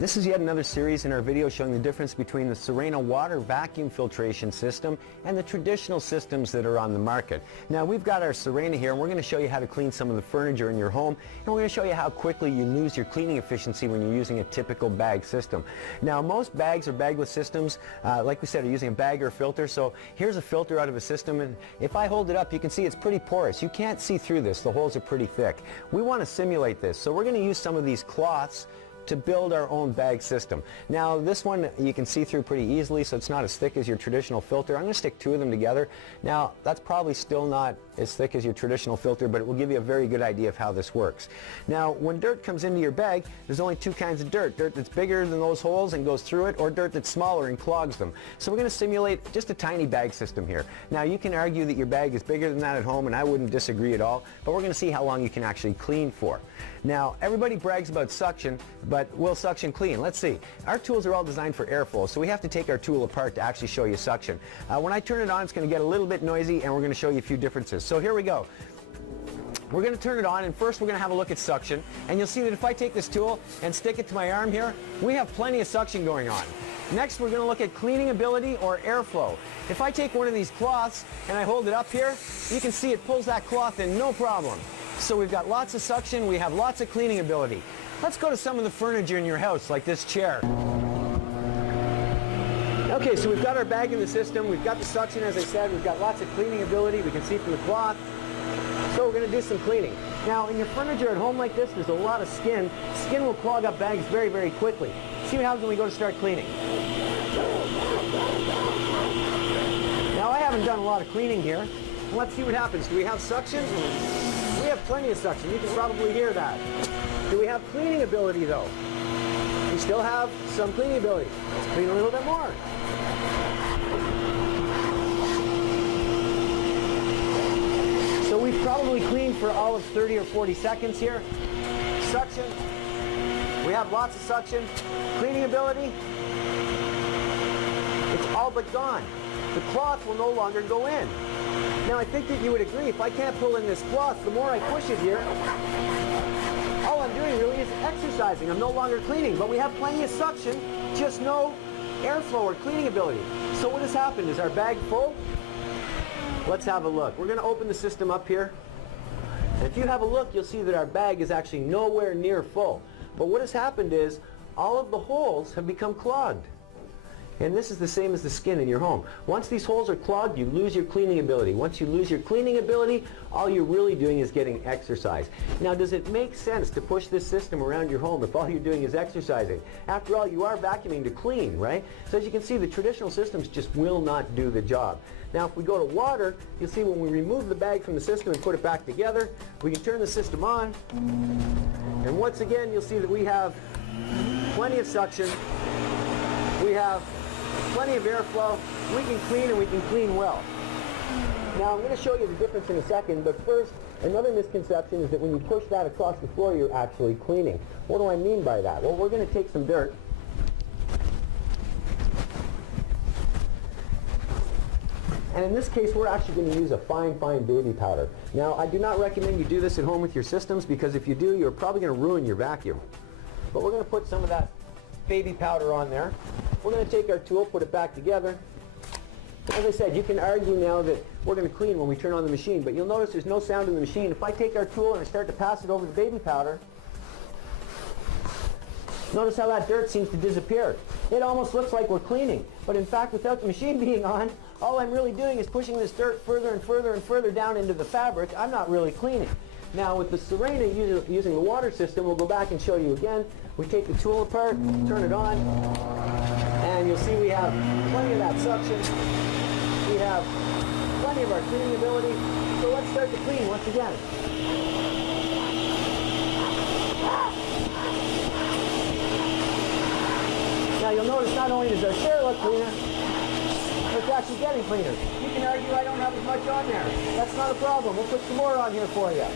Alright, this is yet another series in our video showing the difference between the Sirena water vacuum filtration system and the traditional systems that are on the market. Now we've got our Sirena here and we're going to show you how to clean some of the furniture in your home, and we're going to show you how quickly you lose your cleaning efficiency when you're using a typical bag system. Now most bags or bagless systems, like we said, are using a bag or a filter. So here's a filter out of a system, and if I hold it up you can see it's pretty porous. You can't see through this. The holes are pretty thick. We want to simulate this, so we're going to use some of these cloths to build our own bag system. Now this one you can see through pretty easily, so it's not as thick as your traditional filter. I'm going to stick two of them together. Now that's probably still not as thick as your traditional filter, but it will give you a very good idea of how this works. Now when dirt comes into your bag, there's only two kinds of dirt. Dirt that's bigger than those holes and goes through it, or dirt that's smaller and clogs them. So we're going to simulate just a tiny bag system here. Now you can argue that your bag is bigger than that at home, and I wouldn't disagree at all, but we're going to see how long you can actually clean for. Now everybody brags about suction, but will suction clean? Let's see. Our tools are all designed for airflow, so we have to take our tool apart to actually show you suction. When I turn it on, it's going to get a little bit noisy, and we're going to show you a few differences. So here we go. We're going to turn it on, and first we're going to have a look at suction, and you'll see that if I take this tool and stick it to my arm here, we have plenty of suction going on. Next we're going to look at cleaning ability or airflow. If I take one of these cloths and I hold it up here, you can see it pulls that cloth in no problem. So we've got lots of suction, we have lots of cleaning ability. Let's go to some of the furniture in your house, like this chair. Okay, so we've got our bag in the system, we've got the suction, as I said, we've got lots of cleaning ability, we can see from the cloth. So we're going to do some cleaning. Now in your furniture at home like this, there's a lot of skin. Skin will clog up bags very, very quickly. See what happens when we go to start cleaning. Now I haven't done a lot of cleaning here. Let's see what happens. Do we have suction? We have plenty of suction. You can probably hear that. Do we have cleaning ability though? We still have some cleaning ability. Let's clean a little bit more. So we've probably cleaned for all of 30 or 40 seconds here. Suction. We have lots of suction. Cleaning ability. It's all but gone. The cloth will no longer go in. Now I think that you would agree, if I can't pull in this cloth, the more I push it here, all I'm doing really is exercising. I'm no longer cleaning, but we have plenty of suction, just no airflow or cleaning ability. So what has happened? Is our bag full? Let's have a look. We're going to open the system up here. And if you have a look, you'll see that our bag is actually nowhere near full. But what has happened is all of the holes have become clogged. And this is the same as the skin in your home. Once these holes are clogged, you lose your cleaning ability. Once you lose your cleaning ability, all you're really doing is getting exercise. Now, does it make sense to push this system around your home if all you're doing is exercising? After all, you are vacuuming to clean, right? So as you can see, the traditional systems just will not do the job. Now, if we go to water, you'll see when we remove the bag from the system and put it back together, we can turn the system on. And once again, you'll see that we have plenty of suction. We have plenty of airflow. We can clean, and we can clean well. Now I'm going to show you the difference in a second, but first, another misconception is that when you push that across the floor, you're actually cleaning. What do I mean by that? Well, we're going to take some dirt. And in this case, we're actually going to use a fine, fine baby powder. Now, I do not recommend you do this at home with your systems, because if you do, you're probably going to ruin your vacuum. But we're going to put some of that baby powder on there. We're going to take our tool, put it back together. As I said, you can argue now that we're going to clean when we turn on the machine, but you'll notice there's no sound in the machine. If I take our tool and I start to pass it over the baby powder, notice how that dirt seems to disappear. It almost looks like we're cleaning, but in fact, without the machine being on, all I'm really doing is pushing this dirt further and further and further down into the fabric. I'm not really cleaning. Now with the Sirena using the water system, we'll go back and show you again. We take the tool apart, turn it on, and you'll see we have plenty of that suction. We have plenty of our cleaning ability. So let's start to clean once again. Now you'll notice not only does our chair look cleaner, but it's actually getting cleaner. You can argue I don't have as much on there. That's not a problem. We'll put some more on here for you.